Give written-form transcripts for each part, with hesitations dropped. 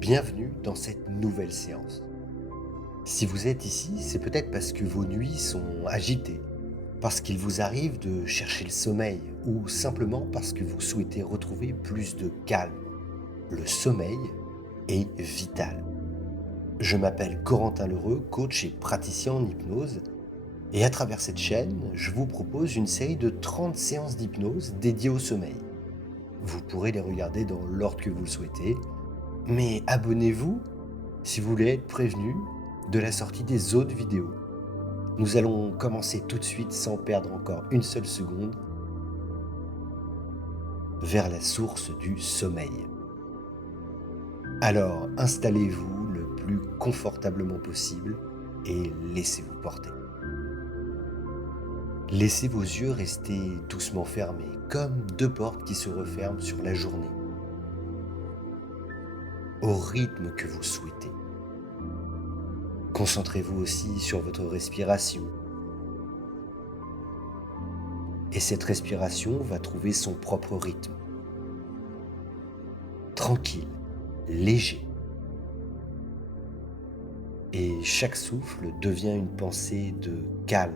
Bienvenue dans cette nouvelle séance. Si vous êtes ici, c'est peut-être parce que vos nuits sont agitées, parce qu'il vous arrive de chercher le sommeil ou simplement parce que vous souhaitez retrouver plus de calme. Le sommeil est vital. Je m'appelle Corentin Lheureux, coach et praticien en hypnose, et à travers cette chaîne, je vous propose une série de 30 séances d'hypnose dédiées au sommeil. Vous pourrez les regarder dans l'ordre que vous le souhaitez, mais abonnez-vous si vous voulez être prévenu de la sortie des autres vidéos. Nous allons commencer tout de suite sans perdre encore une seule seconde vers la source du sommeil. Alors installez-vous le plus confortablement possible et laissez-vous porter. Laissez vos yeux rester doucement fermés, comme deux portes qui se referment sur la journée, au rythme que vous souhaitez. Concentrez-vous aussi sur votre respiration. Et cette respiration va trouver son propre rythme. Tranquille, léger. Et chaque souffle devient une pensée de calme.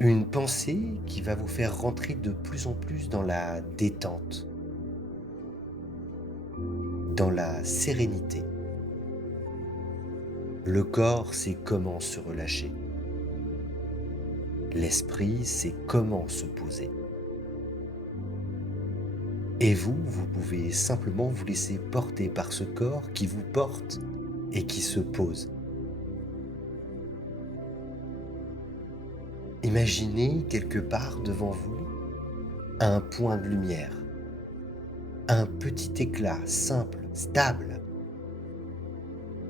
Une pensée qui va vous faire rentrer de plus en plus dans la détente, dans la sérénité. Le corps sait comment se relâcher. L'esprit sait comment se poser. Et vous pouvez simplement vous laisser porter par ce corps qui vous porte et qui se pose. Imaginez quelque part devant vous un point de lumière, un petit éclat simple, stable,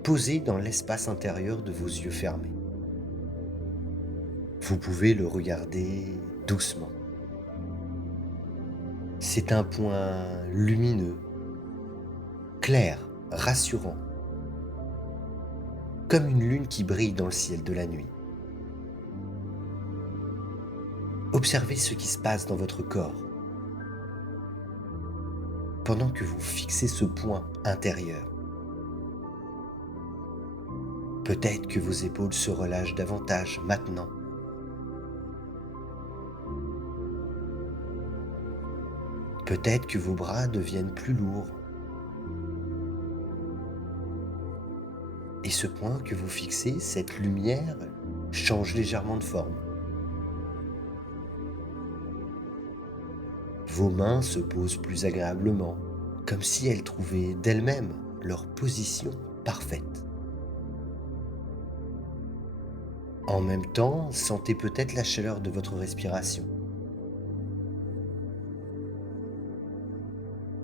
posé dans l'espace intérieur de vos yeux fermés. Vous pouvez le regarder doucement. C'est un point lumineux, clair, rassurant, comme une lune qui brille dans le ciel de la nuit. Observez ce qui se passe dans votre corps pendant que vous fixez ce point intérieur. Peut-être que vos épaules se relâchent davantage maintenant. Peut-être que vos bras deviennent plus lourds. Et ce point que vous fixez, cette lumière, change légèrement de forme. Vos mains se posent plus agréablement, comme si elles trouvaient d'elles-mêmes leur position parfaite. En même temps, sentez peut-être la chaleur de votre respiration.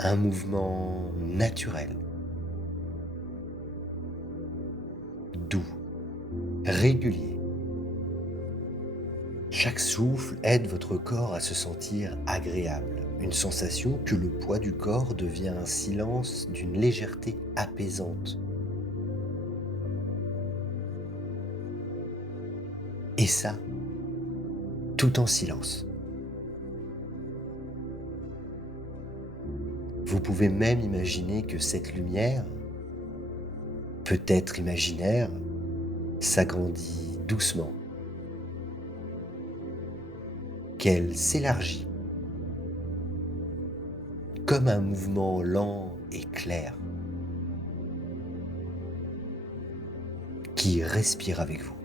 Un mouvement naturel, doux, régulier. Chaque souffle aide votre corps à se sentir agréable, une sensation que le poids du corps devient un silence d'une légèreté apaisante. Et ça, tout en silence. Vous pouvez même imaginer que cette lumière, peut-être imaginaire, s'agrandit doucement, qu'elle s'élargit, comme un mouvement lent et clair, qui respire avec vous.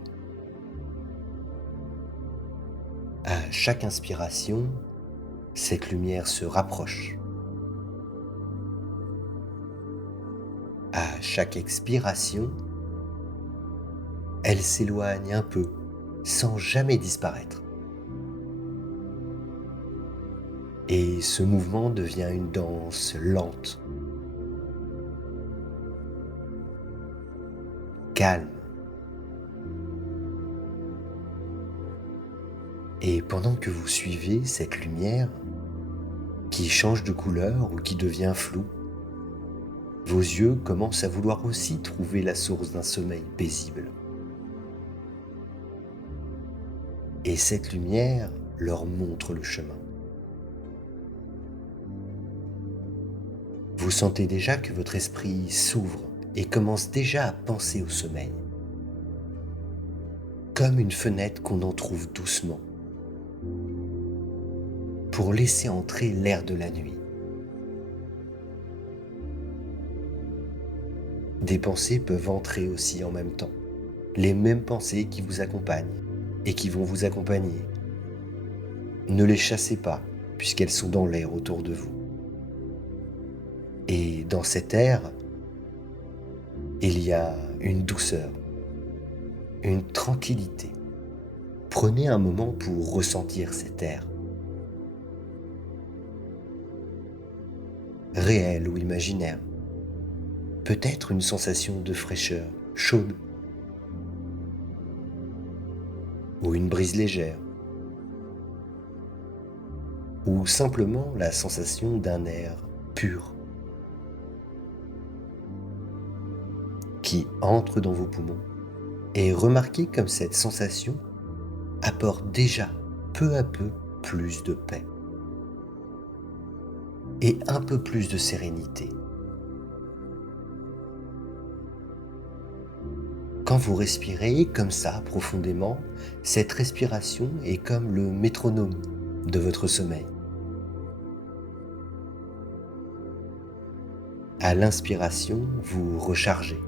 À chaque inspiration, cette lumière se rapproche. À chaque expiration, elle s'éloigne un peu, sans jamais disparaître. Et ce mouvement devient une danse lente, calme. Et pendant que vous suivez cette lumière, qui change de couleur ou qui devient floue, vos yeux commencent à vouloir aussi trouver la source d'un sommeil paisible. Et cette lumière leur montre le chemin. Vous sentez déjà que votre esprit s'ouvre et commence déjà à penser au sommeil, comme une fenêtre qu'on entrouvre doucement, pour laisser entrer l'air de la nuit. Des pensées peuvent entrer aussi en même temps, les mêmes pensées qui vous accompagnent et qui vont vous accompagner. Ne les chassez pas, puisqu'elles sont dans l'air autour de vous. Et dans cet air, il y a une douceur, une tranquillité. Prenez un moment pour ressentir cet air, réel ou imaginaire. Peut-être une sensation de fraîcheur chaude ou une brise légère, ou simplement la sensation d'un air pur qui entre dans vos poumons. Et remarquez comme cette sensation apporte déjà peu à peu plus de paix et un peu plus de sérénité. Quand vous respirez comme ça profondément, cette respiration est comme le métronome de votre sommeil. À l'inspiration, vous rechargez.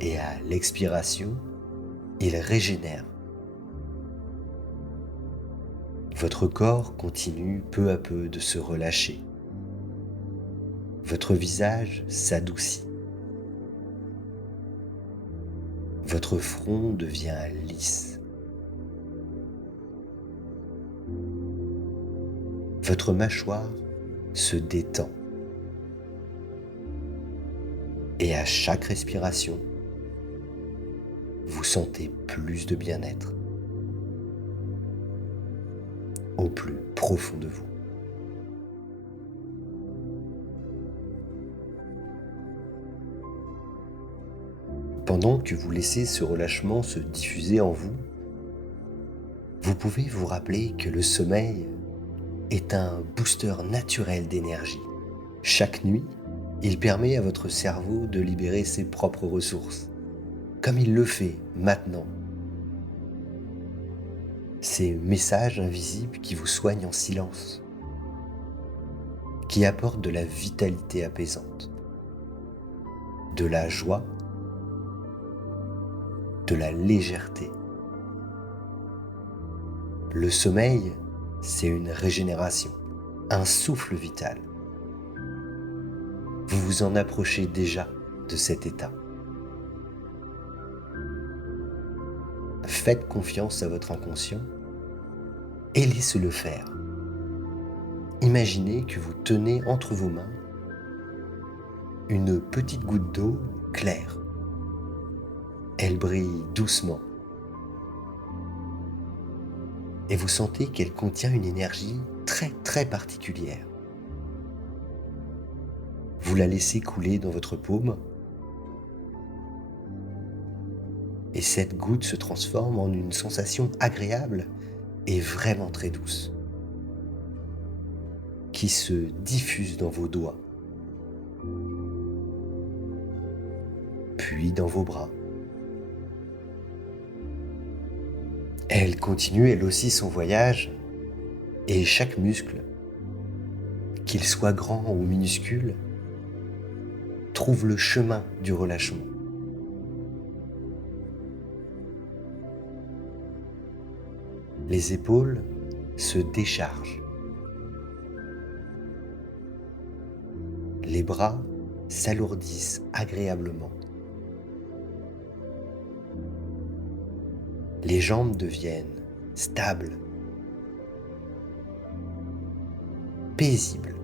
Et à l'expiration, il régénère. Votre corps continue peu à peu de se relâcher. Votre visage s'adoucit. Votre front devient lisse. Votre mâchoire se détend. Et à chaque respiration, vous sentez plus de bien-être au plus profond de vous. Pendant que vous laissez ce relâchement se diffuser en vous, vous pouvez vous rappeler que le sommeil est un booster naturel d'énergie. Chaque nuit, il permet à votre cerveau de libérer ses propres ressources, comme il le fait maintenant. Ces messages invisibles qui vous soignent en silence, qui apportent de la vitalité apaisante, de la joie, de la légèreté. Le sommeil, c'est une régénération, un souffle vital. Vous vous en approchez déjà de cet état. Faites confiance à votre inconscient et laissez-le faire. Imaginez que vous tenez entre vos mains une petite goutte d'eau claire. Elle brille doucement. Et vous sentez qu'elle contient une énergie très particulière. Vous la laissez couler dans votre paume et cette goutte se transforme en une sensation agréable et vraiment très douce qui se diffuse dans vos doigts, puis dans vos bras. Elle continue elle aussi son voyage et chaque muscle, qu'il soit grand ou minuscule, trouve le chemin du relâchement. Les épaules se déchargent. Les bras s'alourdissent agréablement. Les jambes deviennent stables, paisibles.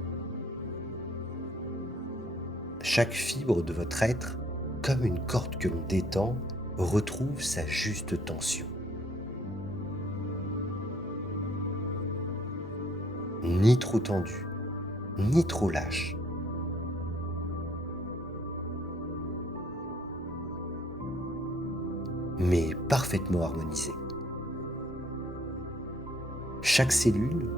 Chaque fibre de votre être, comme une corde que l'on détend, retrouve sa juste tension. Ni trop tendu, ni trop lâche. Mais parfaitement harmonisé. Chaque cellule,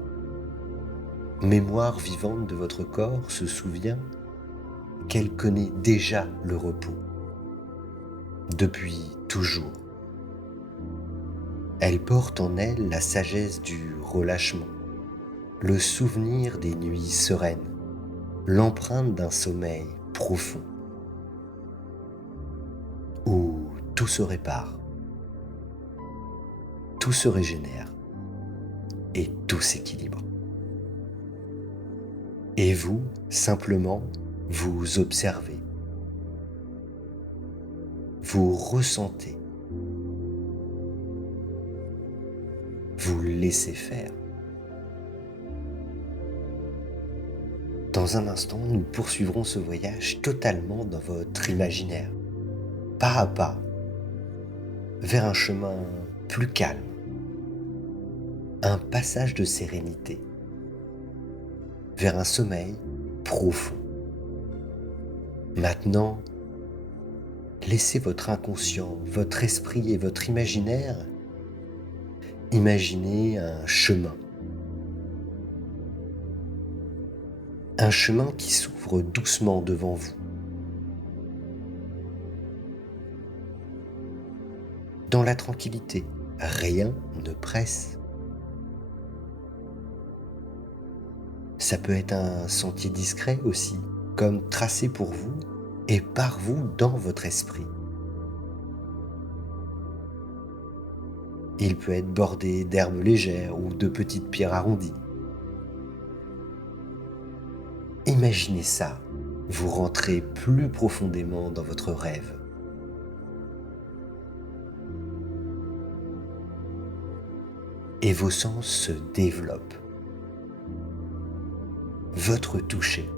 mémoire vivante de votre corps, se souvient qu'elle connaît déjà le repos, depuis toujours. Elle porte en elle la sagesse du relâchement, le souvenir des nuits sereines, l'empreinte d'un sommeil profond, où tout se répare, tout se régénère et tout s'équilibre. Et vous, simplement, vous observez, vous ressentez, vous laissez faire. Dans un instant, nous poursuivrons ce voyage totalement dans votre imaginaire, pas à pas, vers un chemin plus calme, un passage de sérénité, vers un sommeil profond. Maintenant, laissez votre inconscient, votre esprit et votre imaginaire imaginer un chemin qui s'ouvre doucement devant vous. Dans la tranquillité, rien ne presse. Ça peut être un sentier discret aussi, comme tracé pour vous et par vous dans votre esprit. Il peut être bordé d'herbes légères ou de petites pierres arrondies. Imaginez ça, vous rentrez plus profondément dans votre rêve. Et vos sens se développent. Votre toucher.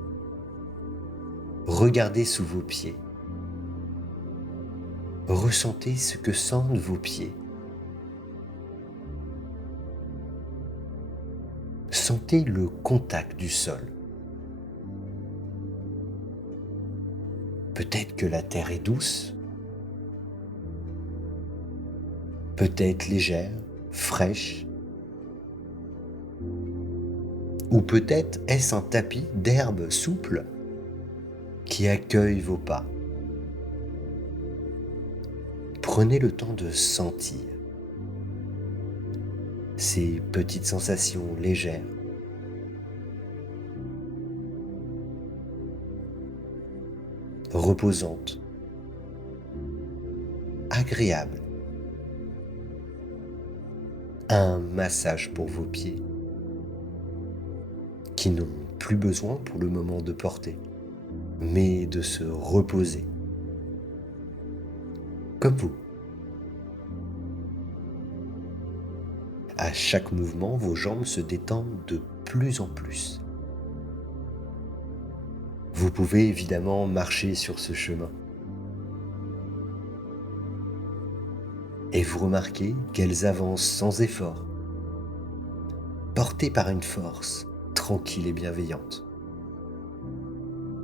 Regardez sous vos pieds. Ressentez ce que sentent vos pieds. Sentez le contact du sol. Peut-être que la terre est douce, peut-être légère, fraîche, ou peut-être est-ce un tapis d'herbe souple qui accueille vos pas. Prenez le temps de sentir ces petites sensations légères. Reposantes, agréables. Un massage pour vos pieds qui n'ont plus besoin pour le moment de porter, mais de se reposer. Comme vous. À chaque mouvement, vos jambes se détendent de plus en plus. Vous pouvez évidemment marcher sur ce chemin. Et vous remarquez qu'elles avancent sans effort, portées par une force tranquille et bienveillante.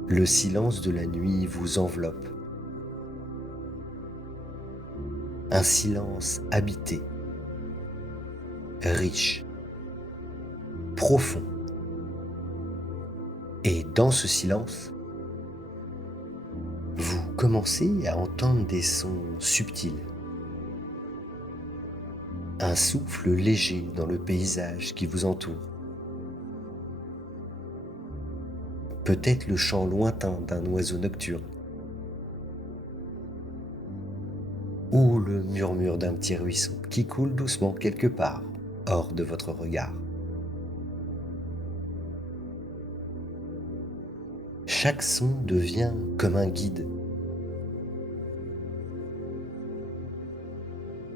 Le silence de la nuit vous enveloppe. Un silence habité, riche, profond. Et dans ce silence, vous commencez à entendre des sons subtils. Un souffle léger dans le paysage qui vous entoure. Peut-être le chant lointain d'un oiseau nocturne. Ou le murmure d'un petit ruisseau qui coule doucement quelque part, hors de votre regard. Chaque son devient comme un guide.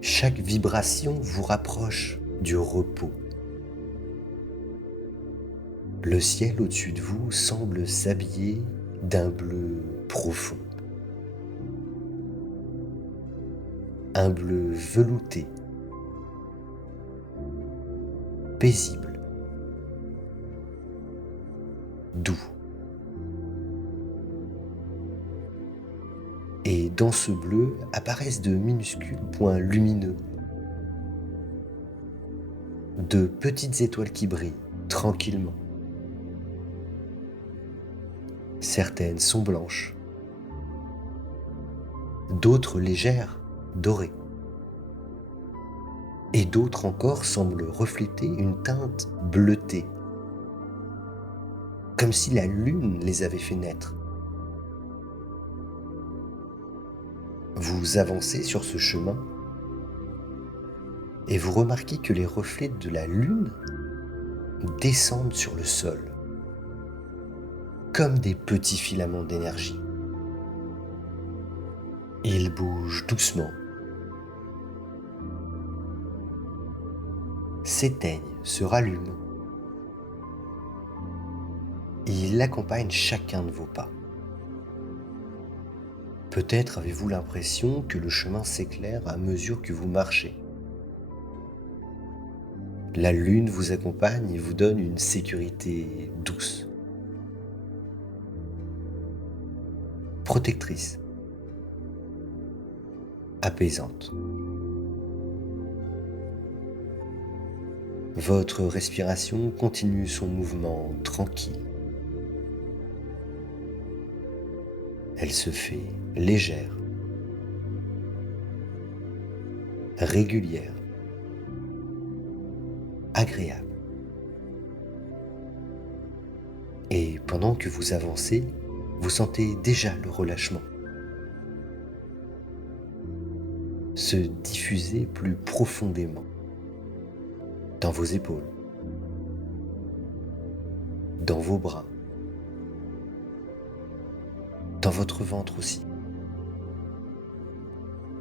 Chaque vibration vous rapproche du repos. Le ciel au-dessus de vous semble s'habiller d'un bleu profond. Un bleu velouté, paisible, doux. Et dans ce bleu apparaissent de minuscules points lumineux. de petites étoiles qui brillent tranquillement. Certaines sont blanches, d'autres légères, dorées, et d'autres encore semblent refléter une teinte bleutée, comme si la lune les avait fait naître. Vous avancez sur ce chemin et vous remarquez que les reflets de la lune descendent sur le sol, comme des petits filaments d'énergie. Ils bougent doucement, s'éteignent, se rallument. Il accompagne chacun de vos pas. Peut-être avez-vous l'impression que le chemin s'éclaire à mesure que vous marchez. La lune vous accompagne et vous donne une sécurité douce, protectrice, apaisante. Votre respiration continue son mouvement tranquille. Elle se fait légère, régulière, agréable. Et pendant que vous avancez, vous sentez déjà le relâchement se diffuser plus profondément dans vos épaules, dans vos bras, dans votre ventre aussi,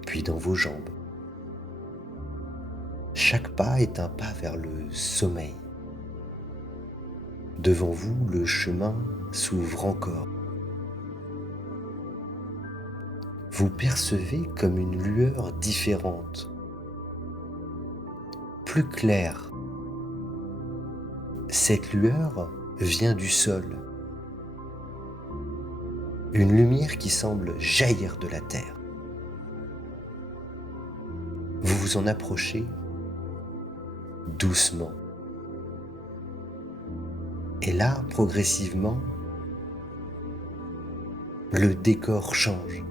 puis dans vos jambes. Chaque pas est un pas vers le sommeil. Devant vous, le chemin s'ouvre encore. Vous percevez comme une lueur différente, plus claire. Cette lueur vient du sol. Une lumière qui semble jaillir de la terre. Vous vous en approchez doucement. Et là, progressivement, le décor change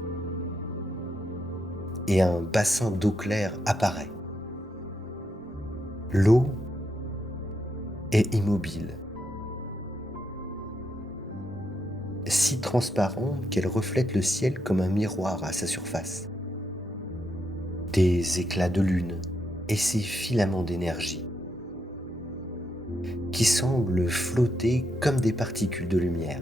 et un bassin d'eau claire apparaît. L'eau est immobile, si transparente qu'elle reflète le ciel comme un miroir à sa surface. Des éclats de lune et ces filaments d'énergie qui semblent flotter comme des particules de lumière.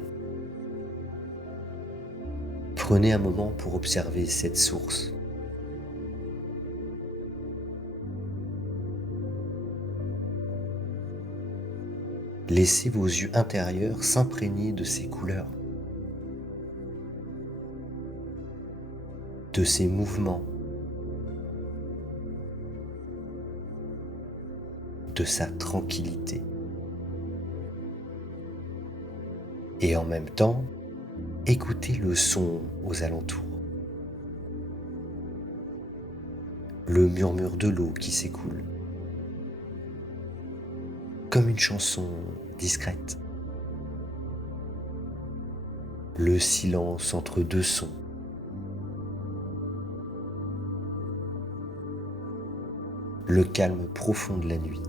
Prenez un moment pour observer cette source. Laissez vos yeux intérieurs s'imprégner de ces couleurs, de ces mouvements, de sa tranquillité. Et en même temps, écoutez le son aux alentours. Le murmure de l'eau qui s'écoule, comme une chanson discrète. Le silence entre deux sons. Le calme profond de la nuit.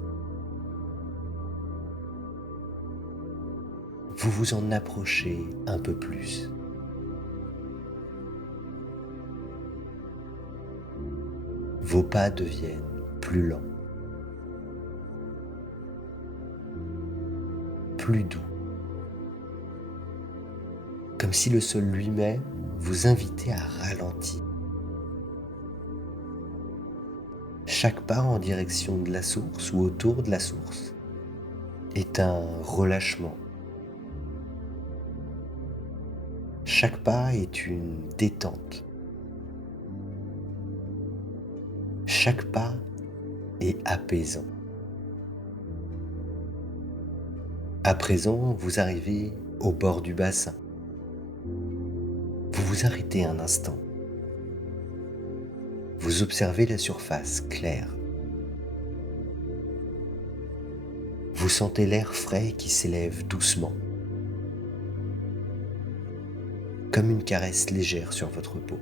Vous vous en approchez un peu plus. Vos pas deviennent plus lents, plus doux, comme si le sol lui-même vous invitait à ralentir. Chaque pas en direction de la source ou autour de la source est un relâchement. Chaque pas est une détente. Chaque pas est apaisant. À présent, vous arrivez au bord du bassin. Vous vous arrêtez un instant. Vous observez la surface claire. Vous sentez l'air frais qui s'élève doucement, comme une caresse légère sur votre peau.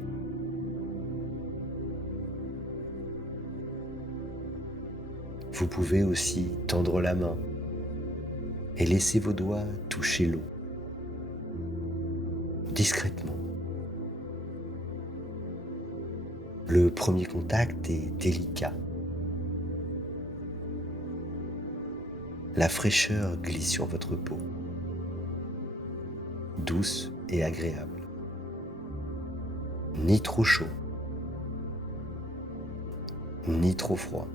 Vous pouvez aussi tendre la main et laisser vos doigts toucher l'eau, discrètement. Le premier contact est délicat. La fraîcheur glisse sur votre peau, douce et agréable. Ni trop chaud, ni trop froid.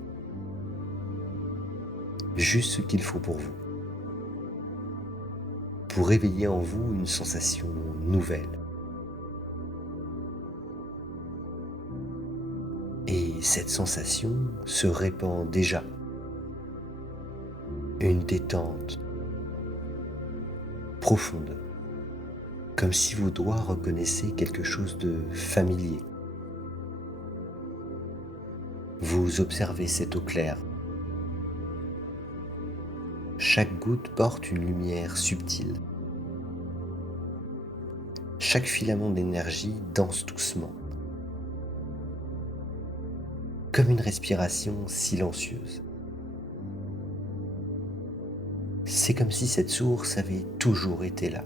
Juste ce qu'il faut pour vous. Pour réveiller en vous une sensation nouvelle. Et cette sensation se répand déjà. Une détente profonde, comme si vos doigts reconnaissaient quelque chose de familier. Vous observez cette eau claire. Chaque goutte porte une lumière subtile. Chaque filament d'énergie danse doucement, comme une respiration silencieuse. C'est comme si cette source avait toujours été là,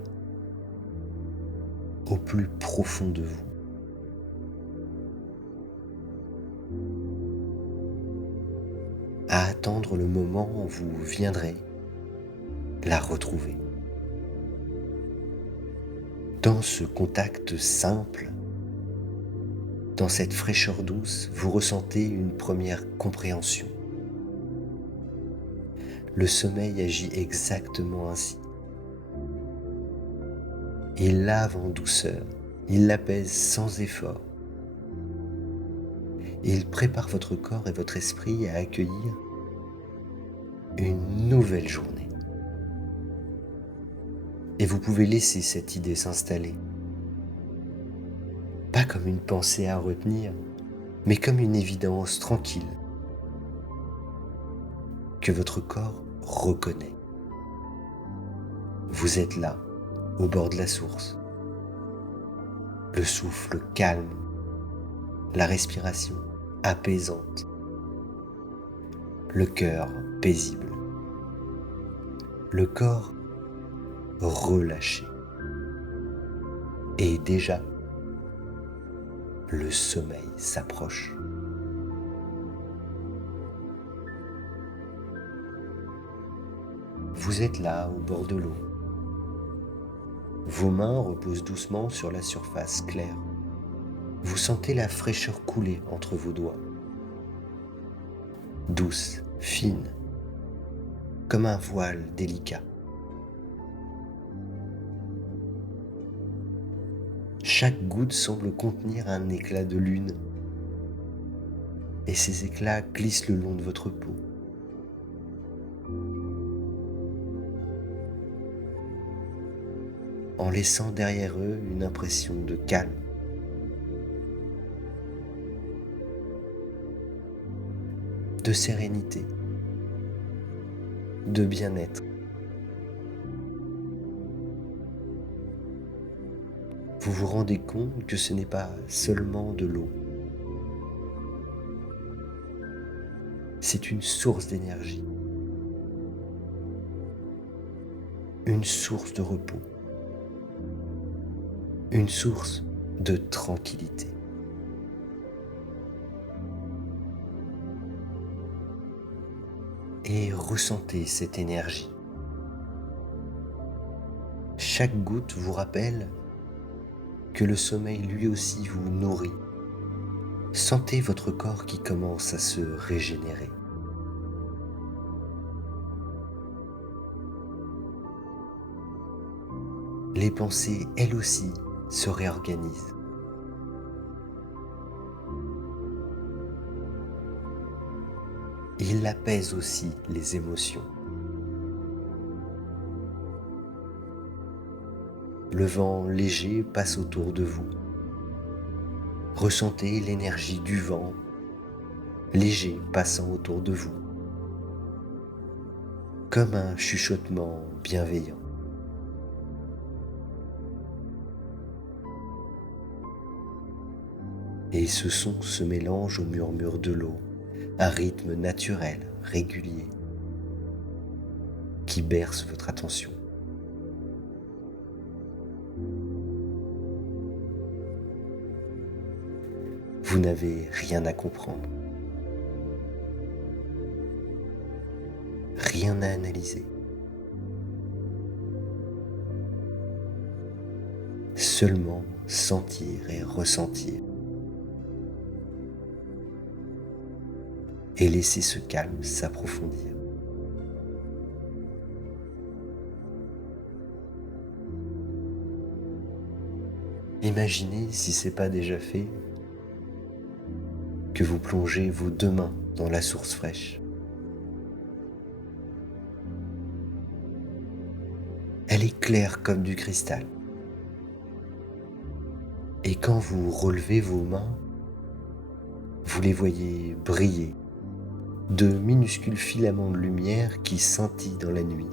au plus profond de vous. À attendre le moment où vous viendrez la retrouver. Dans ce contact simple, dans cette fraîcheur douce, vous ressentez une première compréhension. Le sommeil agit exactement ainsi. Il lave en douceur, il l'apaise sans effort. Il prépare votre corps et votre esprit à accueillir une nouvelle journée. Et vous pouvez laisser cette idée s'installer. Pas comme une pensée à retenir, mais comme une évidence tranquille que votre corps reconnaît. Vous êtes là, au bord de la source. Le souffle calme, la respiration apaisante, le cœur paisible, le corps relâché. Et déjà, le sommeil s'approche. Vous êtes là, au bord de l'eau. Vos mains reposent doucement sur la surface claire. Vous sentez la fraîcheur couler entre vos doigts. Douce, fine, comme un voile délicat. Chaque goutte semble contenir un éclat de lune, et ces éclats glissent le long de votre peau. En laissant derrière eux une impression de calme. De sérénité, de bien-être. Vous vous rendez compte que ce n'est pas seulement de l'eau. C'est une source d'énergie, une source de repos, une source de tranquillité. Et ressentez cette énergie. Chaque goutte vous rappelle que le sommeil lui aussi vous nourrit. Sentez votre corps qui commence à se régénérer. Les pensées, elles aussi, se réorganisent. Il apaise aussi les émotions. Le vent léger passe autour de vous. Ressentez l'énergie du vent léger passant autour de vous. comme un chuchotement bienveillant. Et ce son se mélange au murmure de l'eau, un rythme naturel, régulier, qui berce votre attention. Vous n'avez rien à comprendre, rien à analyser, seulement sentir et ressentir, et laisser ce calme s'approfondir. Imaginez, si ce n'est pas déjà fait, que vous plongez vos deux mains dans la source fraîche. Elle est claire comme du cristal. Et quand vous relevez vos mains, vous les voyez briller, de minuscules filaments de lumière qui scintillent dans la nuit.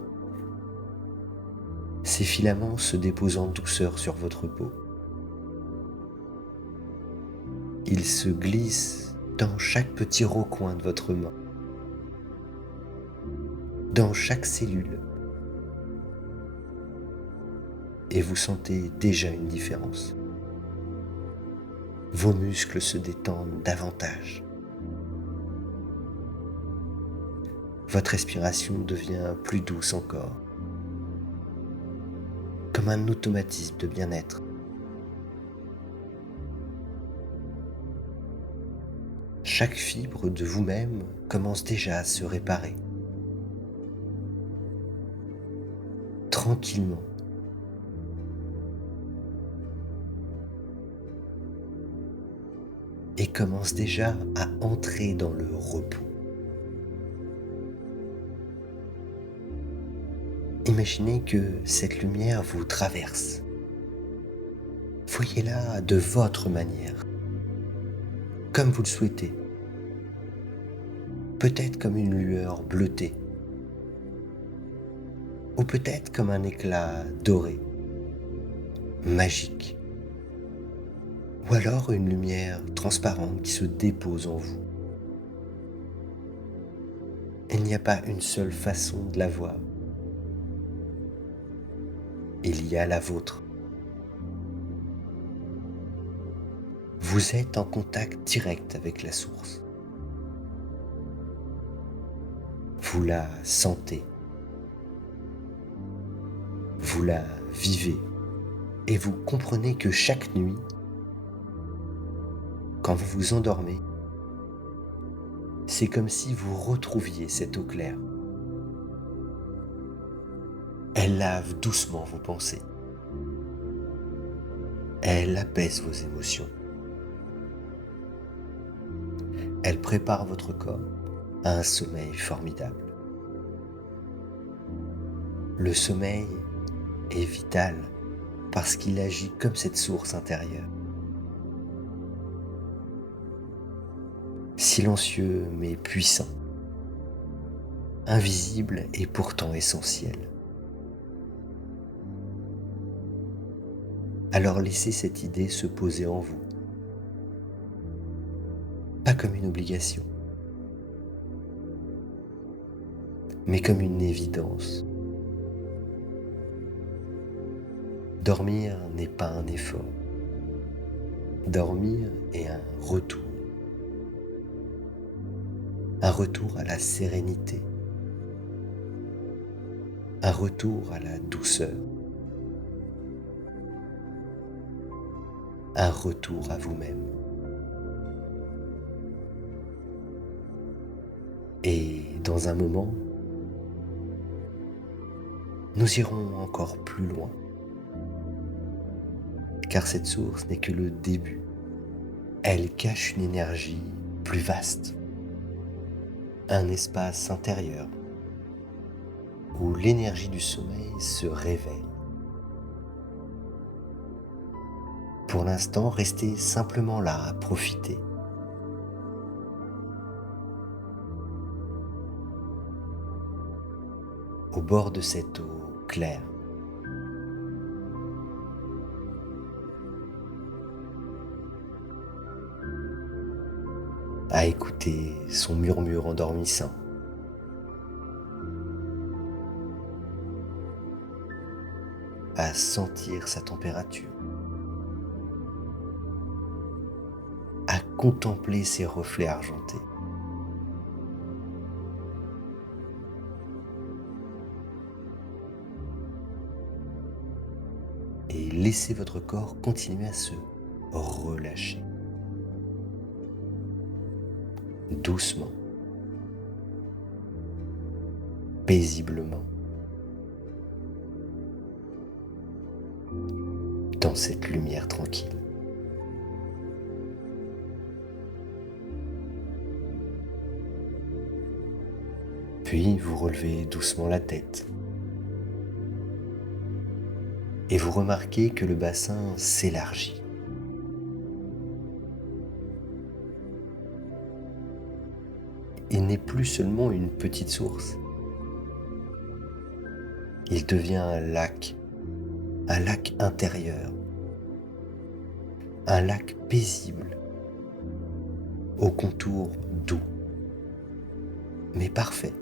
Ces filaments se déposent en douceur sur votre peau. Ils se glissent dans chaque petit recoin de votre main, dans chaque cellule. Et vous sentez déjà une différence. Vos muscles se détendent davantage. Votre respiration devient plus douce encore, comme un automatisme de bien-être. Chaque fibre de vous-même commence déjà à se réparer. Tranquillement. Et commence déjà à entrer dans le repos. Imaginez que cette lumière vous traverse. Voyez-la de votre manière, comme vous le souhaitez. Peut-être comme une lueur bleutée, ou peut-être comme un éclat doré, magique, ou alors une lumière transparente qui se dépose en vous. Il n'y a pas une seule façon de la voir. Il y a la vôtre. Vous êtes en contact direct avec la source. Vous la sentez. Vous la vivez. Et vous comprenez que chaque nuit, quand vous vous endormez, c'est comme si vous retrouviez cette eau claire. Elle lave doucement vos pensées. Elle apaise vos émotions. Elle prépare votre corps à un sommeil formidable. Le sommeil est vital parce qu'il agit comme cette source intérieure. Silencieux mais puissant. Invisible et pourtant essentiel. Alors laissez cette idée se poser en vous. Pas comme une obligation, mais comme une évidence. Dormir n'est pas un effort. Dormir est un retour. Un retour à la sérénité. Un retour à la douceur. Un retour à vous-même. Et dans un moment, nous irons encore plus loin. Car cette source n'est que le début. Elle cache une énergie plus vaste. Un espace intérieur où l'énergie du sommeil se révèle. Pour l'instant, restez simplement là à profiter. au bord de cette eau claire, à écouter son murmure endormissant, à sentir sa température, à contempler ses reflets argentés. Et laissez votre corps continuer à se relâcher, doucement, paisiblement, dans cette lumière tranquille. Puis vous relevez doucement la tête et vous remarquez que le bassin s'élargit. Il n'est plus seulement une petite source, il devient un lac intérieur, un lac paisible, au contour doux, mais parfait,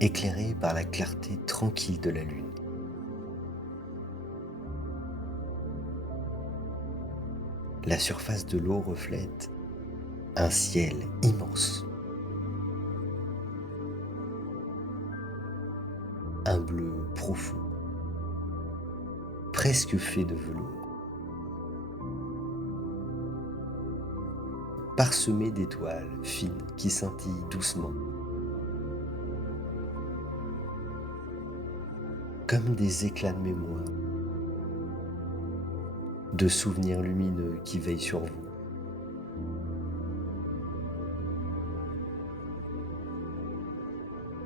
éclairé par la clarté tranquille de la lune. La surface de l'eau reflète un ciel immense, un bleu profond, presque fait de velours, parsemé d'étoiles fines qui scintillent doucement, comme des éclats de mémoire, de souvenirs lumineux qui veillent sur vous.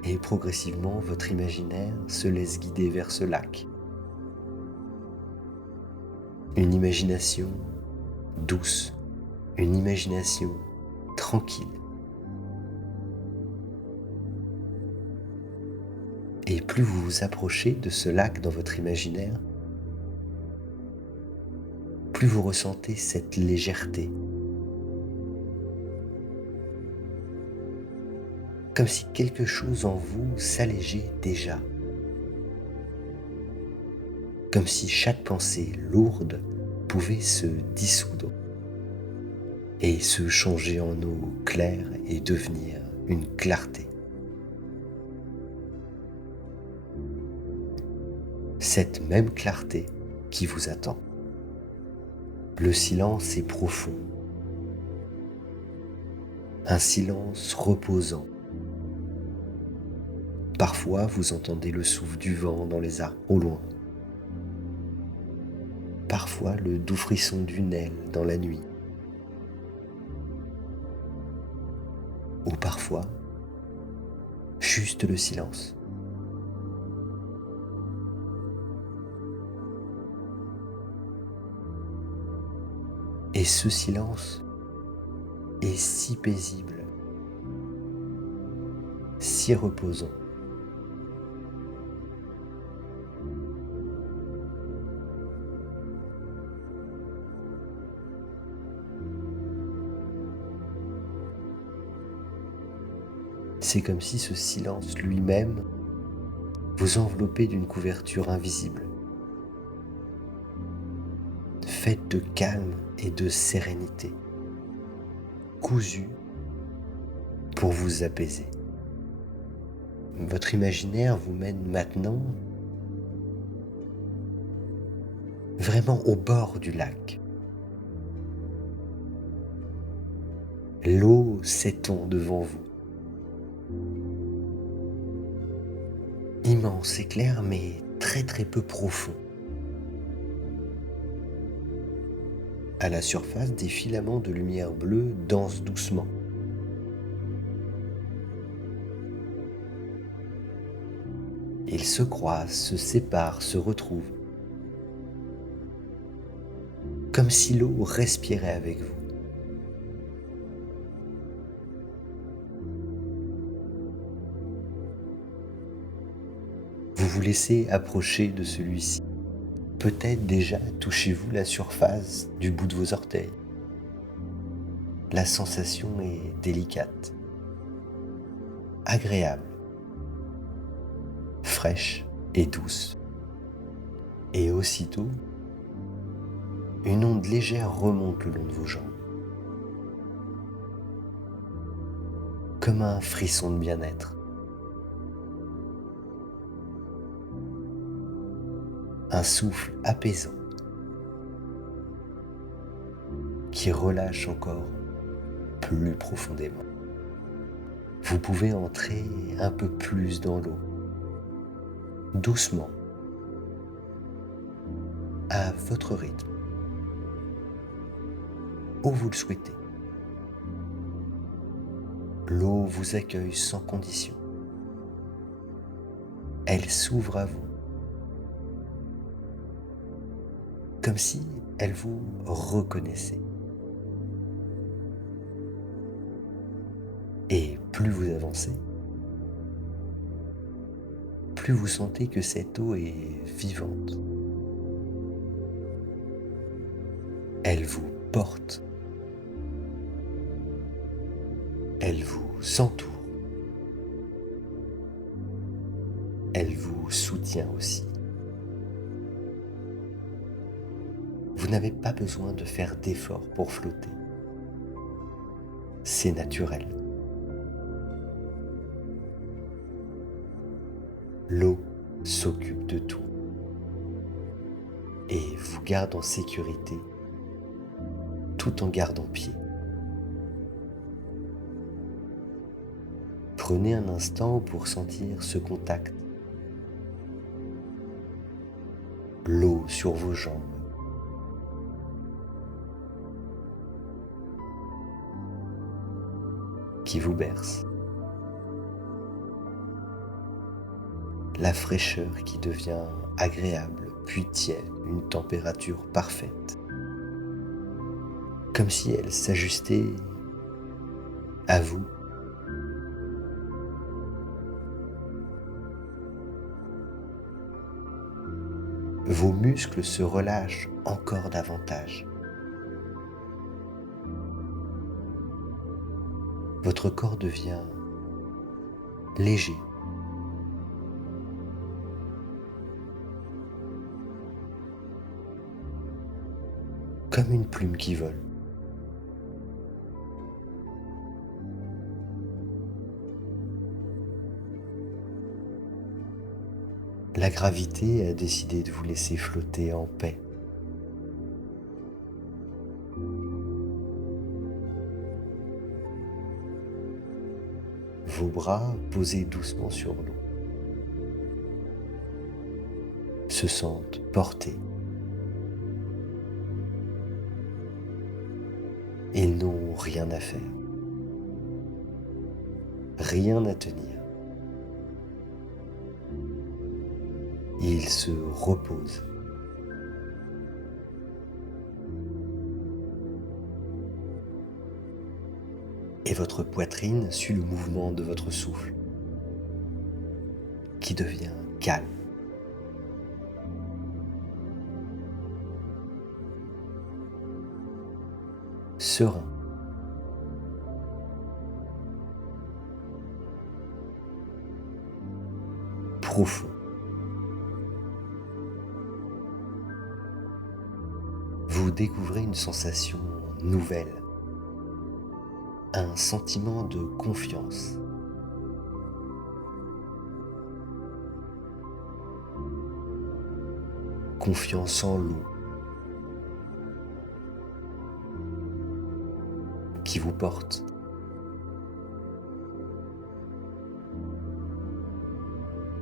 Et progressivement, votre imaginaire se laisse guider vers ce lac. Une imagination douce, une imagination tranquille. Et plus vous vous approchez de ce lac dans votre imaginaire, plus vous ressentez cette légèreté, comme si quelque chose en vous s'allégeait déjà, comme si chaque pensée lourde pouvait se dissoudre et se changer en eau claire et devenir une clarté. Cette même clarté qui vous attend. Le silence est profond, un silence reposant. Parfois, vous entendez le souffle du vent dans les arbres au loin. Parfois, le doux frisson d'une aile dans la nuit. Ou parfois, juste le silence. Et ce silence est si paisible, si reposant. C'est comme si ce silence lui-même vous enveloppait d'une couverture invisible, faite de calme et de sérénité, cousue pour vous apaiser. Votre imaginaire vous mène maintenant vraiment au bord du lac. L'eau s'étend devant vous. Immense et clair, mais très très peu profond. À la surface, des filaments de lumière bleue dansent doucement. Ils se croisent, se séparent, se retrouvent, comme si l'eau respirait avec vous. Vous vous laissez approcher de celui-ci. Peut-être déjà touchez-vous la surface du bout de vos orteils. La sensation est délicate, agréable, fraîche et douce. Et aussitôt, une onde légère remonte le long de vos jambes, comme un frisson de bien-être. Un souffle apaisant qui relâche encore plus profondément. Vous pouvez entrer un peu plus dans l'eau, doucement, à votre rythme, où vous le souhaitez. L'eau vous accueille sans condition. Elle s'ouvre à vous, comme si elle vous reconnaissait. Et plus vous avancez, plus vous sentez que cette eau est vivante. Elle vous porte. Elle vous entoure. Elle vous soutient aussi. Vous n'avez pas besoin de faire d'efforts pour flotter. C'est naturel. L'eau s'occupe de tout et vous garde en sécurité tout en gardant pied. Prenez un instant pour sentir ce contact. L'eau sur vos jambes. Qui vous berce. La fraîcheur qui devient agréable, puis tiède, une température parfaite. Comme si elle s'ajustait à vous. Vos muscles se relâchent encore davantage. Votre corps devient léger. Comme une plume qui vole. La gravité a décidé de vous laisser flotter en paix. Vos bras posés doucement sur l'eau se sentent portés. Ils n'ont rien à faire, rien à tenir. Ils se reposent. Et votre poitrine suit le mouvement de votre souffle, qui devient calme. Serein. Profond. Vous découvrez une sensation nouvelle, un sentiment de confiance. Confiance en l'eau, qui vous porte.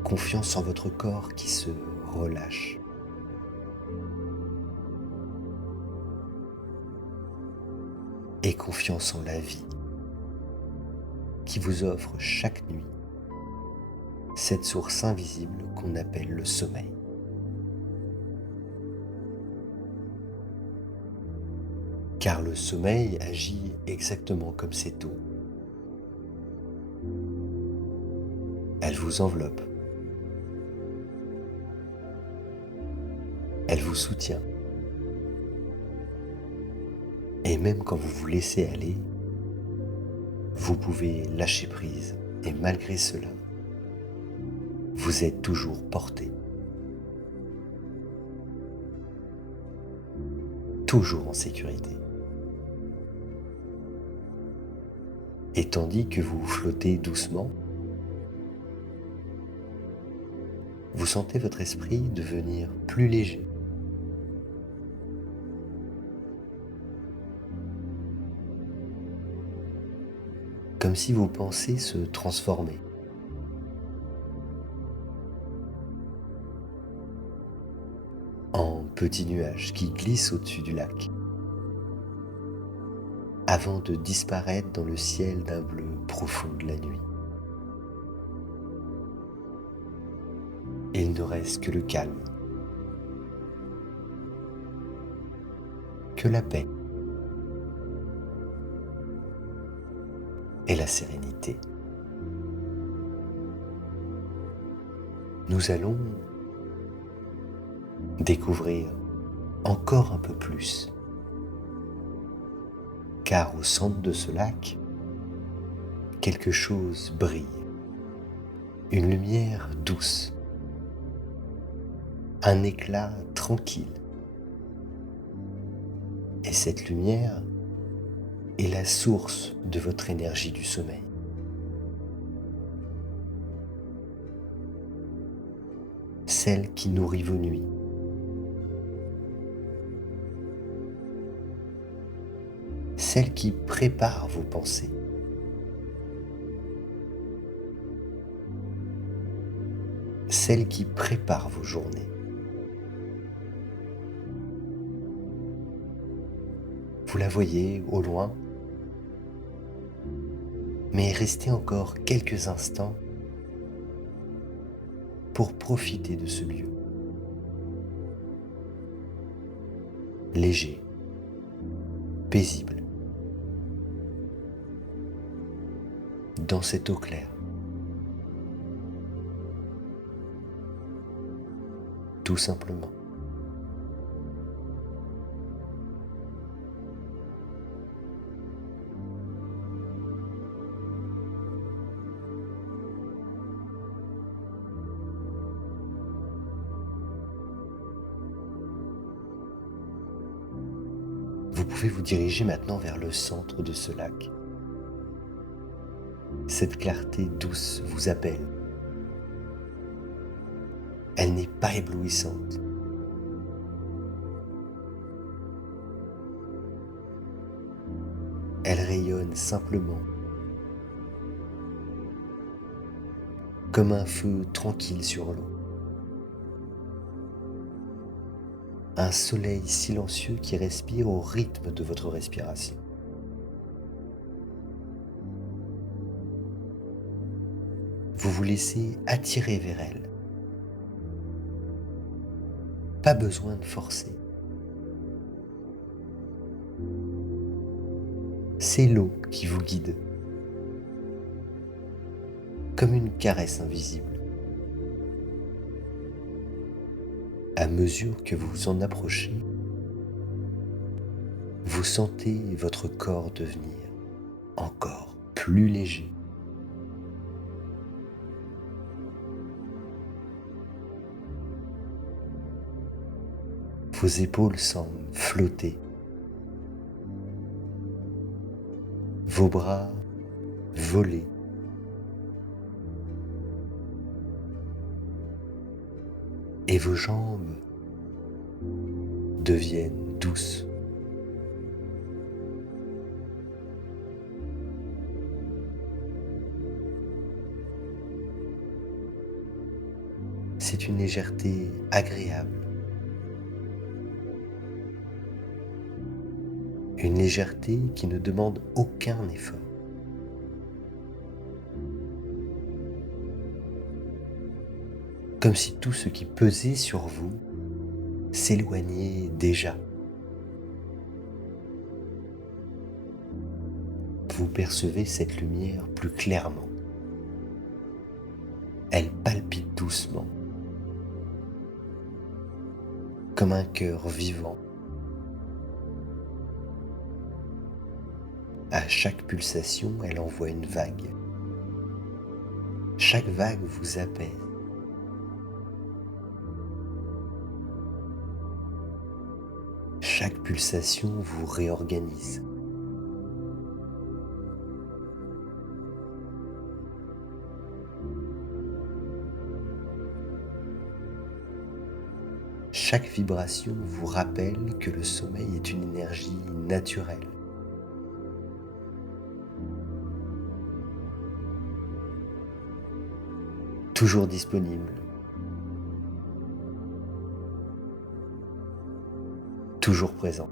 Confiance en votre corps qui se relâche. Et confiance en la vie qui vous offre chaque nuit cette source invisible qu'on appelle le sommeil. Car le sommeil agit exactement comme cette eau. Elle vous enveloppe, Elle vous soutient. Et même quand vous vous laissez aller, vous pouvez lâcher prise. Et malgré cela, vous êtes toujours porté. Toujours en sécurité. Et tandis que vous flottez doucement, vous sentez votre esprit devenir plus léger. Comme si vos pensées se transformaient. En petits nuages qui glissent au-dessus du lac, avant de disparaître dans le ciel d'un bleu profond de la nuit. Il ne reste que le calme, que la paix et la sérénité. Nous allons découvrir encore un peu plus, car au centre de ce lac, quelque chose brille, une lumière douce, un éclat tranquille. Et cette lumière est la source de votre énergie du sommeil. Celle qui nourrit vos nuits. Celle qui prépare vos pensées. Celle qui prépare vos journées. Vous la voyez au loin, mais restez encore quelques instants pour profiter de ce lieu. Léger, paisible, dans cette eau claire. Tout simplement. Vous pouvez vous diriger maintenant vers le centre de ce lac. Cette clarté douce vous appelle. Elle n'est pas éblouissante. Elle rayonne simplement, comme un feu tranquille sur l'eau. Un soleil silencieux qui respire au rythme de votre respiration. Vous vous laissez attirer vers elle. Pas besoin de forcer. C'est l'eau qui vous guide, comme une caresse invisible. À mesure que vous vous en approchez, vous sentez votre corps devenir encore plus léger. Vos épaules semblent flotter. Vos bras voler. Et vos jambes deviennent douces. C'est une légèreté agréable. Une légèreté qui ne demande aucun effort. Comme si tout ce qui pesait sur vous s'éloignait déjà. Vous percevez cette lumière plus clairement. Elle palpite doucement. comme un cœur vivant. À chaque pulsation, elle envoie une vague. Chaque vague vous apaise. Chaque pulsation vous réorganise. Chaque vibration vous rappelle que le sommeil est une énergie naturelle. Toujours disponible, toujours présent.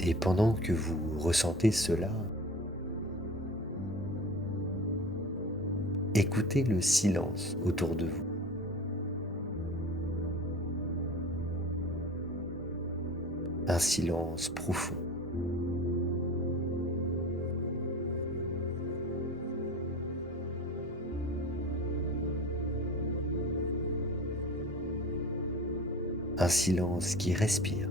Et pendant que vous ressentez cela, écoutez le silence autour de vous. Un silence profond. Un silence qui respire.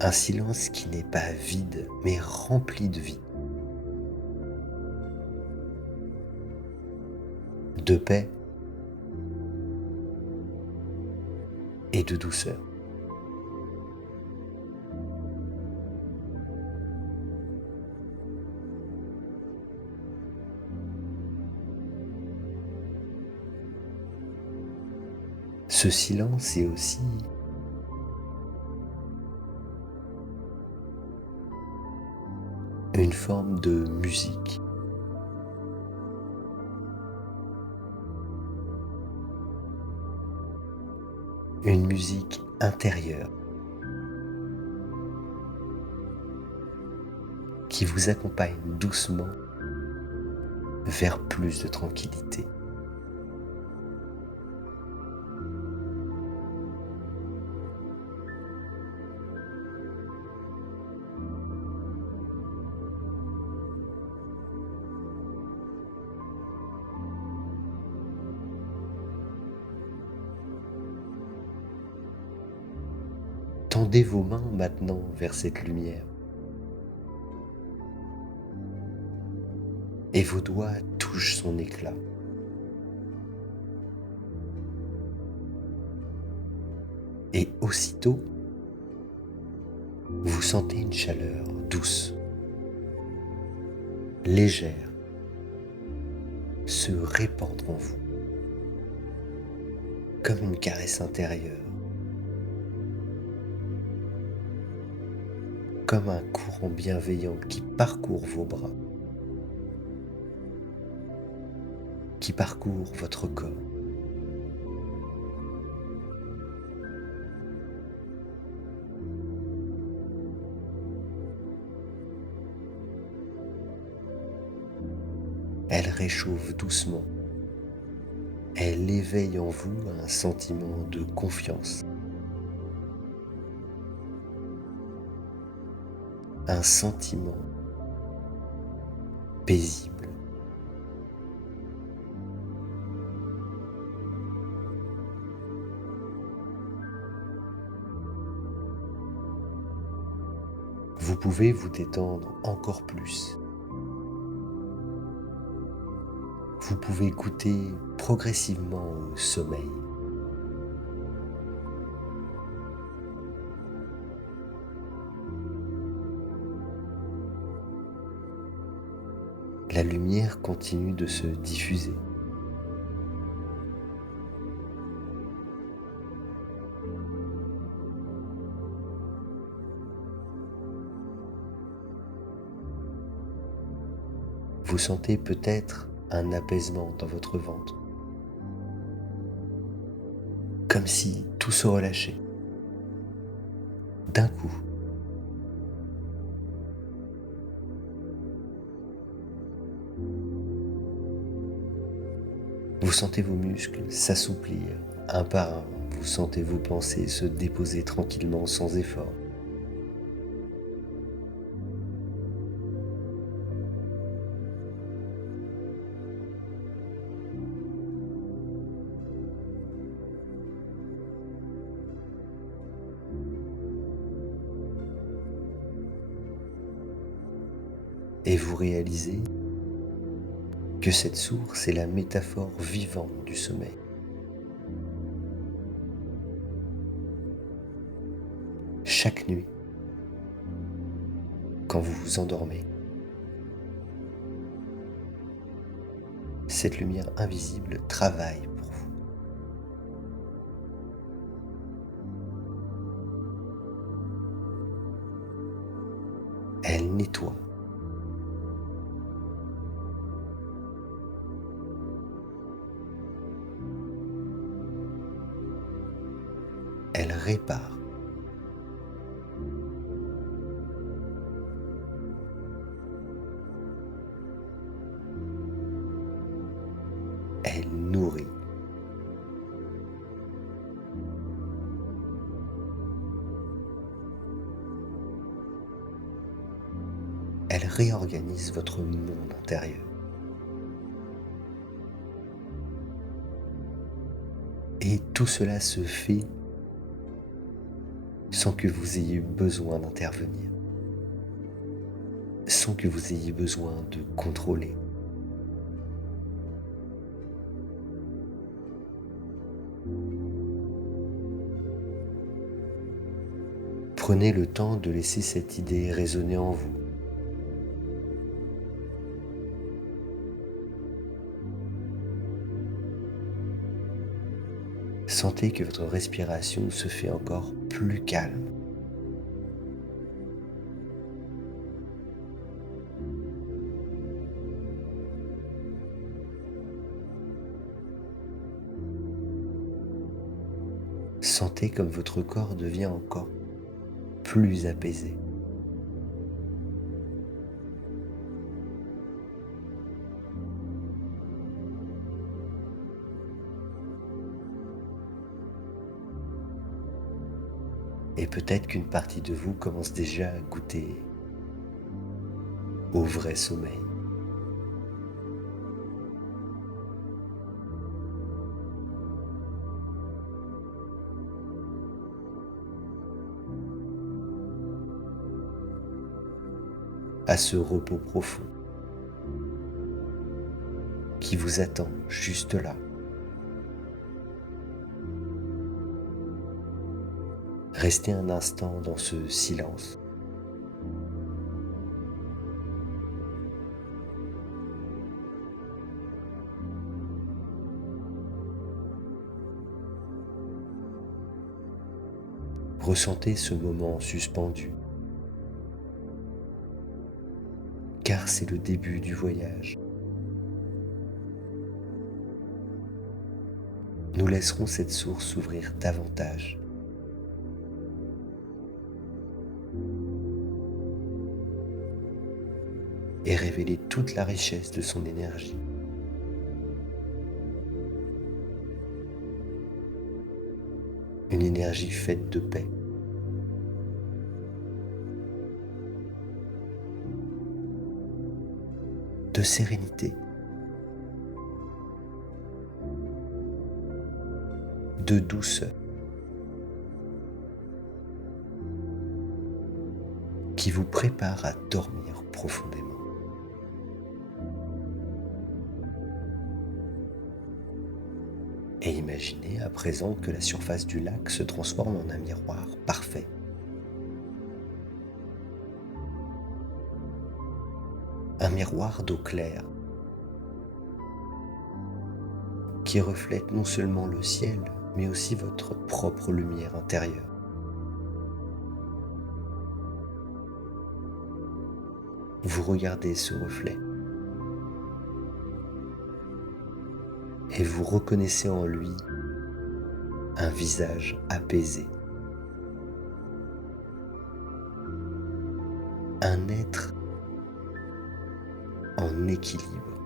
Un silence qui n'est pas vide, mais rempli de vie, de paix et de douceur. Ce silence est aussi une forme de musique. Une musique intérieure qui vous accompagne doucement vers plus de tranquillité. Tendez vos mains maintenant vers cette lumière et vos doigts touchent son éclat. Et aussitôt, vous sentez une chaleur douce, légère, se répandre en vous, comme une caresse intérieure, comme un courant bienveillant qui parcourt vos bras, qui parcourt votre corps. Elle réchauffe doucement. Elle éveille en vous un sentiment de confiance, un sentiment paisible. Vous pouvez vous détendre encore plus. Vous pouvez goûter progressivement au sommeil. La lumière continue de se diffuser. Vous sentez peut-être un apaisement dans votre ventre, comme si tout se relâchait d'un coup. Vous sentez vos muscles s'assouplir un par un, vous sentez vos pensées se déposer tranquillement sans effort. et vous réalisez que cette source est la métaphore vivante du sommeil. Chaque nuit, quand vous vous endormez, cette lumière invisible travaille pour vous. Elle nettoie, elle répare, elle nourrit. Elle réorganise votre monde intérieur. Et tout cela se fait sans que vous ayez besoin d'intervenir, sans que vous ayez besoin de contrôler. Prenez le temps de laisser cette idée résonner en vous. Sentez que votre respiration se fait encore plus calme. Sentez comme votre corps devient encore plus apaisé. Et peut-être qu'une partie de vous commence déjà à goûter au vrai sommeil. À ce repos profond qui vous attend juste là. Restez un instant dans ce silence. Ressentez ce moment suspendu, car c'est le début du voyage. Nous laisserons cette source s'ouvrir davantage. Et révéler toute la richesse de son énergie. Une énergie faite de paix. De sérénité. De douceur. Qui vous prépare à dormir profondément. Et imaginez à présent que la surface du lac se transforme en un miroir parfait. Un miroir d'eau claire qui reflète non seulement le ciel, mais aussi votre propre lumière intérieure. Vous regardez ce reflet et vous reconnaissez en lui un visage apaisé, un être en équilibre.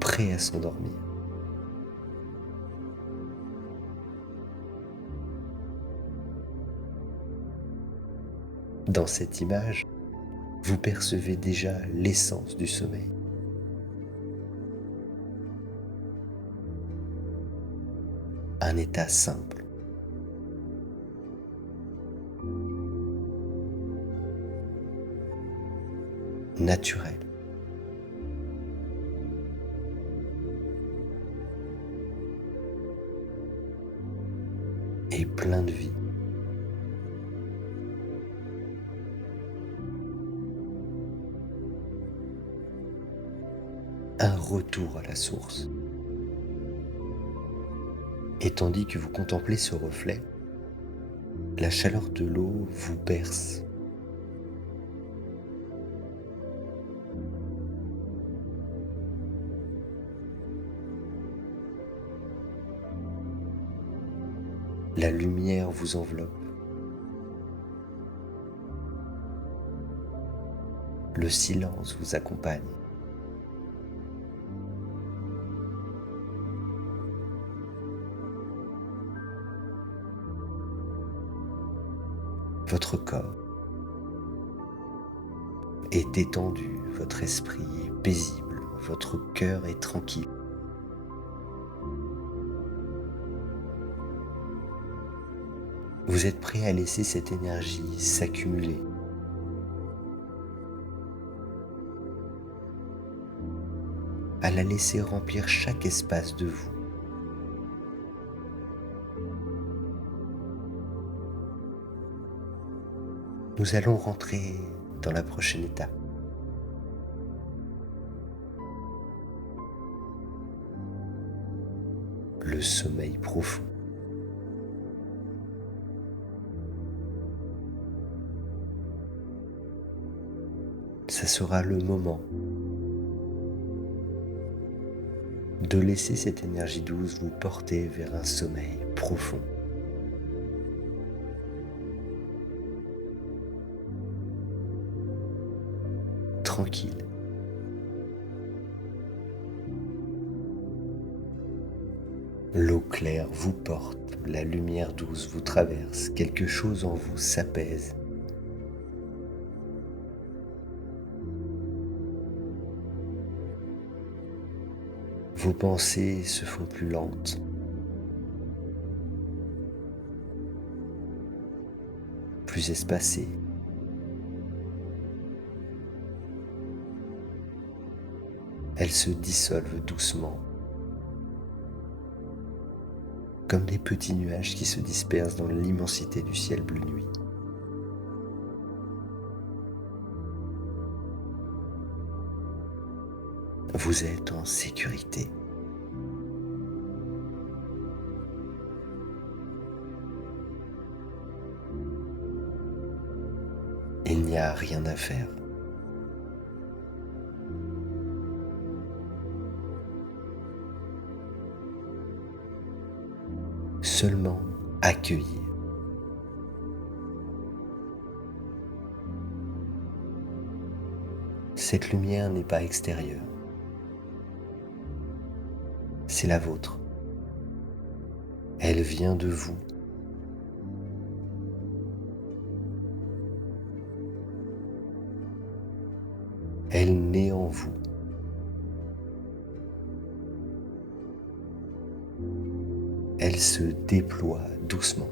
Prêt à s'endormir. Dans cette image, vous percevez déjà l'essence du sommeil. Un état simple, naturel et plein de vie. Un retour à la source. Et tandis que vous contemplez ce reflet, la chaleur de l'eau vous berce. La lumière vous enveloppe. Le silence vous accompagne. Votre corps est détendu, votre esprit est paisible, votre cœur est tranquille. Vous êtes prêt à laisser cette énergie s'accumuler, à la laisser remplir chaque espace de vous. Nous allons rentrer dans la prochaine étape. Le sommeil profond. Ça sera le moment de laisser cette énergie douce vous porter vers un sommeil profond. Tranquille. L'eau claire vous porte, la lumière douce vous traverse, quelque chose en vous s'apaise. Vos pensées se font plus lentes. Plus espacées. Elles se dissolvent doucement, comme des petits nuages qui se dispersent dans l'immensité du ciel bleu nuit. Vous êtes en sécurité. Il n'y a rien à faire. Seulement accueillir. Cette lumière n'est pas extérieure. C'est la vôtre. Elle vient de vous. Elle naît en vous. Elle se déploie doucement.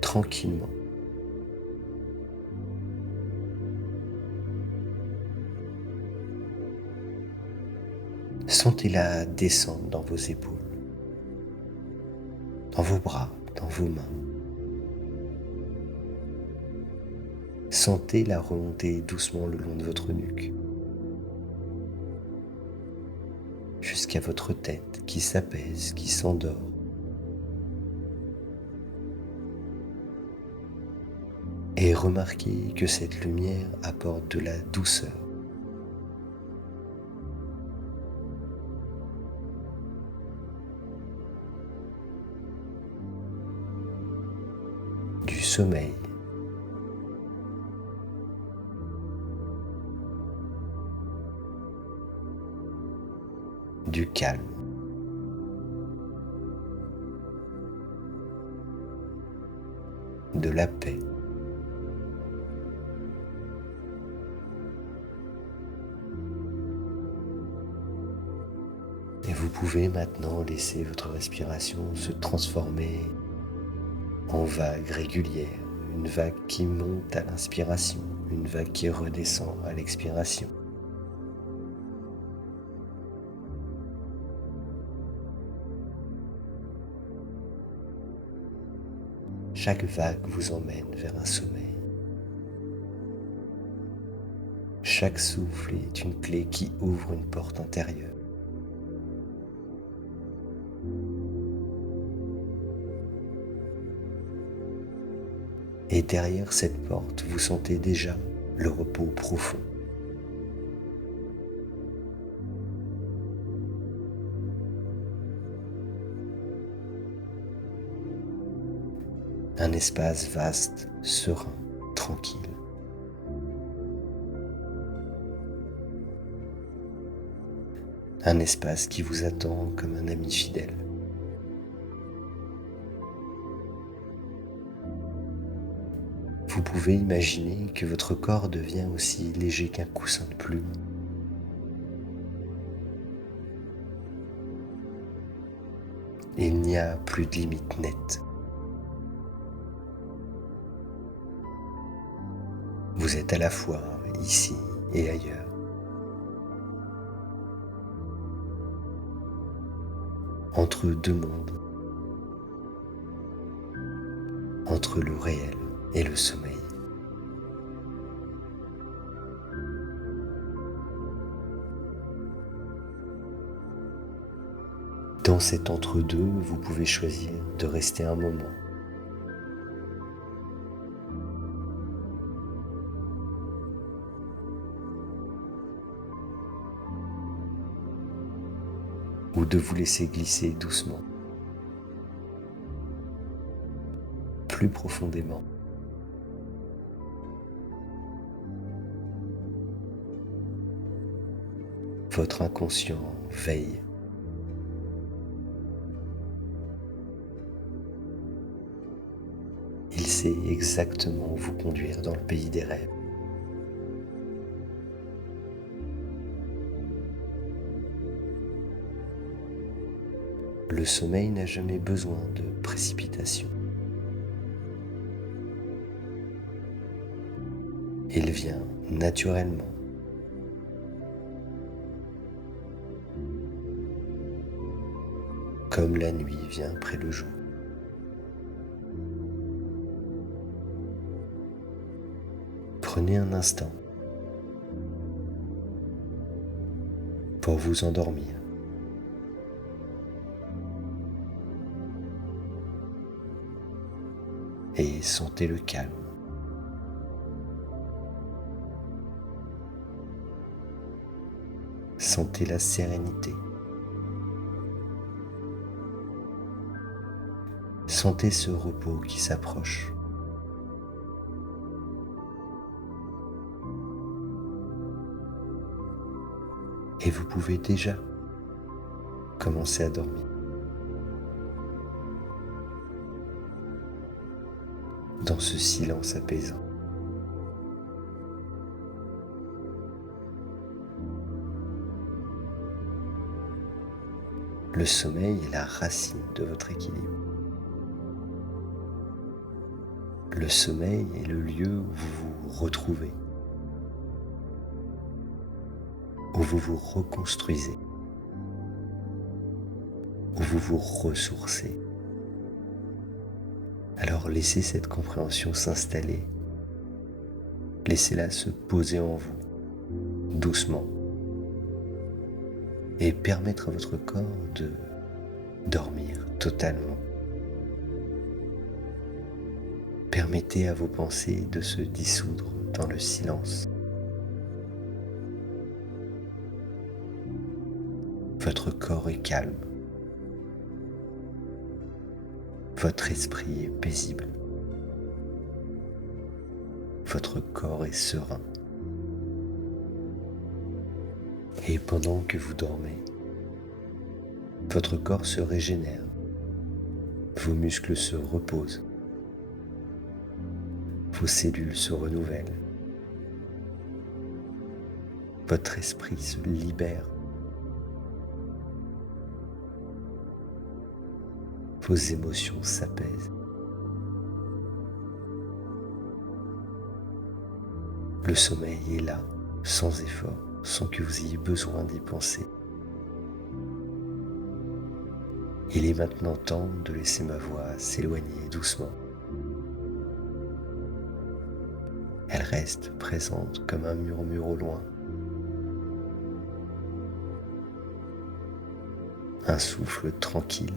Tranquillement. Sentez-la descendre dans vos épaules, dans vos bras, dans vos mains. Sentez-la remonter doucement le long de votre nuque, jusqu'à votre tête qui s'apaise, qui s'endort. Et remarquez que cette lumière apporte de la douceur. Du sommeil. Du calme. De la paix. Et vous pouvez maintenant laisser votre respiration se transformer en vagues régulières, une vague qui monte à l'inspiration, une vague qui redescend à l'expiration. Chaque vague vous emmène vers un sommeil. Chaque souffle est une clé qui ouvre une porte intérieure. Et derrière cette porte, vous sentez déjà le repos profond. Un espace vaste, serein, tranquille. Un espace qui vous attend comme un ami fidèle. Vous pouvez imaginer que votre corps devient aussi léger qu'un coussin de plume. Et il n'y a plus de limite nette. Vous êtes à la fois ici et ailleurs. Entre deux mondes. Entre le réel et le sommeil. Dans cet entre-deux, vous pouvez choisir de rester un moment. Ou de vous laisser glisser doucement, plus profondément. Votre inconscient veille. Il sait exactement où vous conduire dans le pays des rêves. Le sommeil n'a jamais besoin de précipitation. Il vient naturellement. Comme la nuit vient après le jour. Prenez un instant pour vous endormir. Et sentez le calme. Sentez la sérénité. Sentez ce repos qui s'approche. Et vous pouvez déjà commencer à dormir. Dans ce silence apaisant. Le sommeil est la racine de votre équilibre. Le sommeil est le lieu où vous vous retrouvez, où vous vous reconstruisez, où vous vous ressourcez. Alors laissez cette compréhension s'installer. Laissez-la se poser en vous, doucement, et permettre à votre corps de dormir totalement. Permettez à vos pensées de se dissoudre dans le silence. Votre corps est calme. Votre esprit est paisible. Votre corps est serein. Et pendant que vous dormez, votre corps se régénère. Vos muscles se reposent. Vos cellules se renouvellent. Votre esprit se libère. Vos émotions s'apaisent. Le sommeil est là, sans effort, sans que vous ayez besoin d'y penser. Il est maintenant temps de laisser ma voix s'éloigner doucement. Elle reste présente comme un murmure au loin. Un souffle tranquille.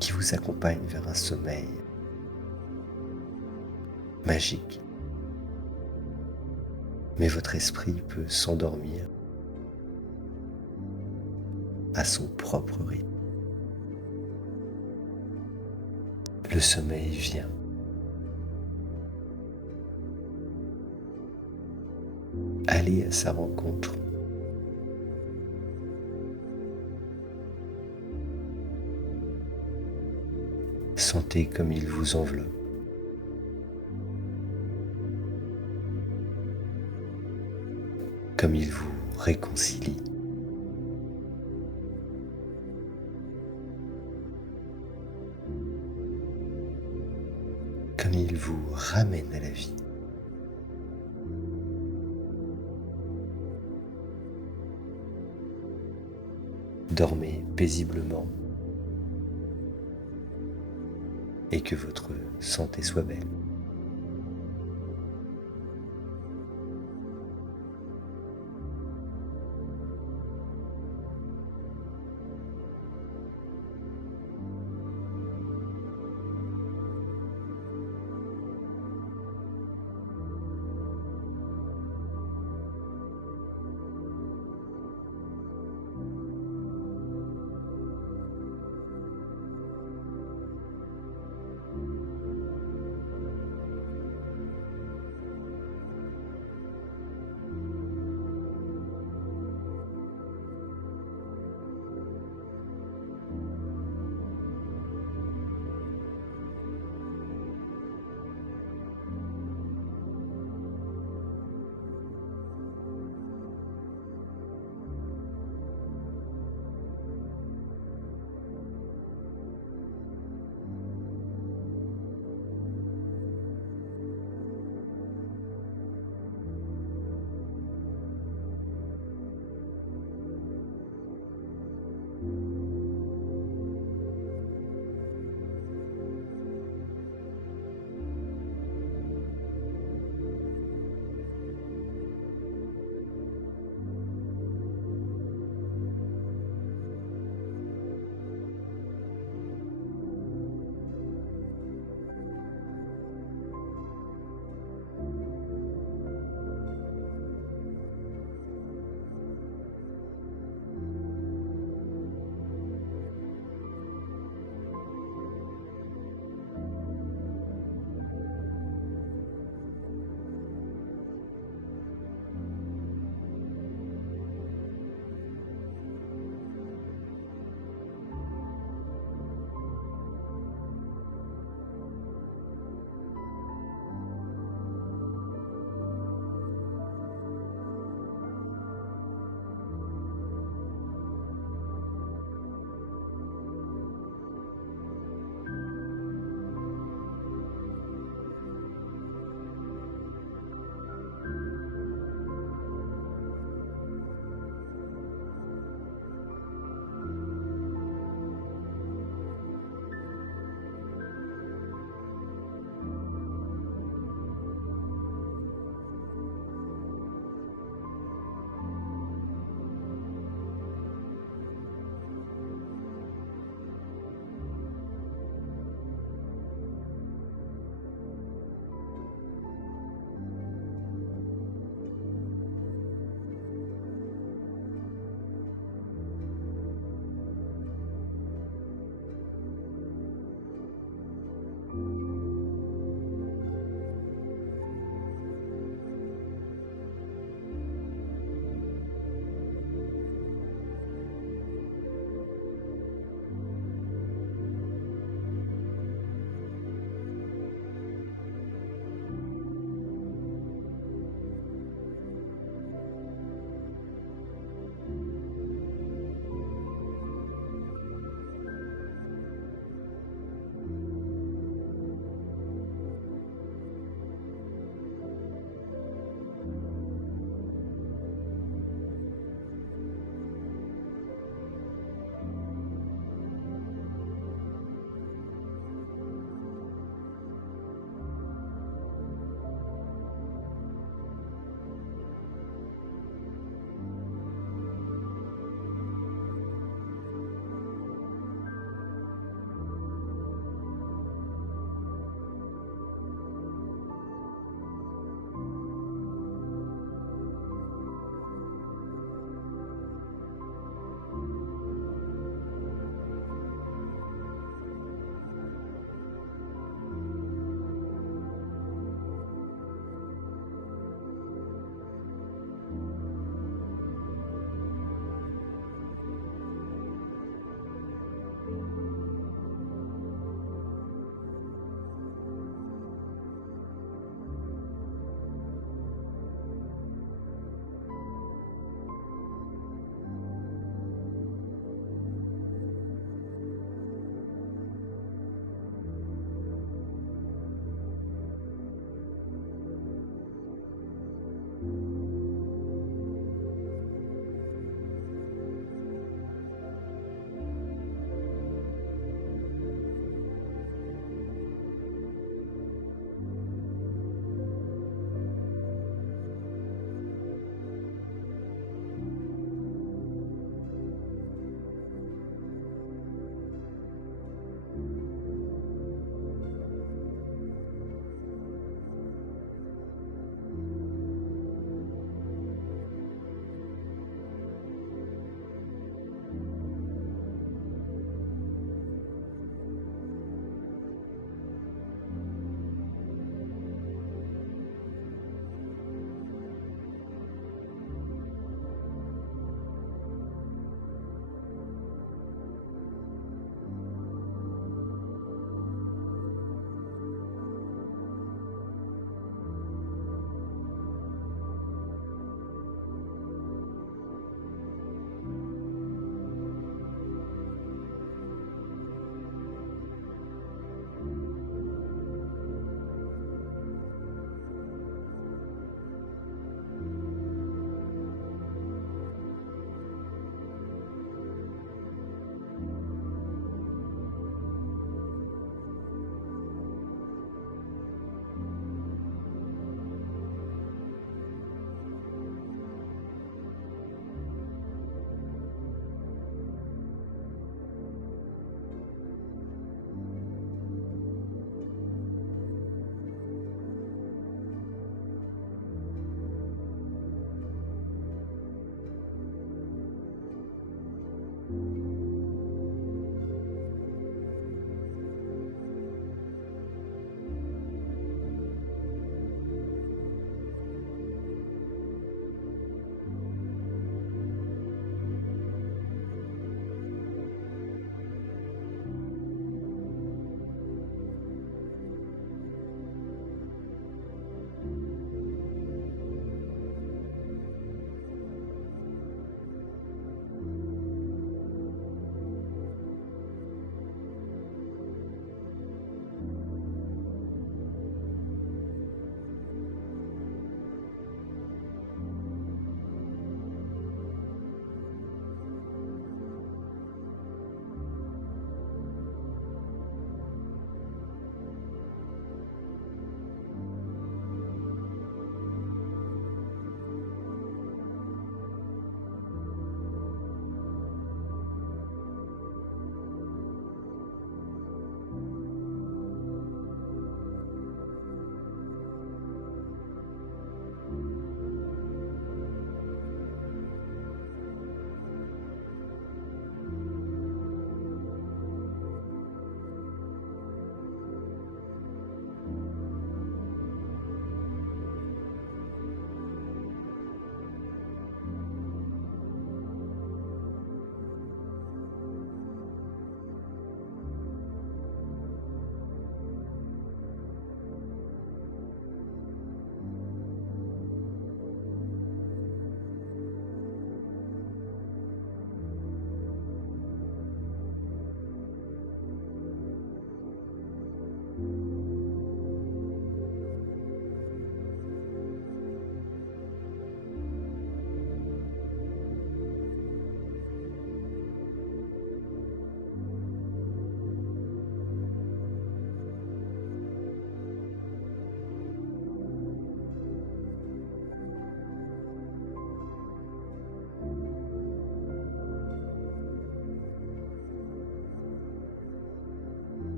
Qui vous accompagne vers un sommeil magique. Mais votre esprit peut s'endormir à son propre rythme. Le sommeil vient. Allez à sa rencontre. Sentez comme il vous enveloppe. Comme il vous réconcilie. Comme il vous ramène à la vie. Dormez paisiblement et que votre santé soit belle.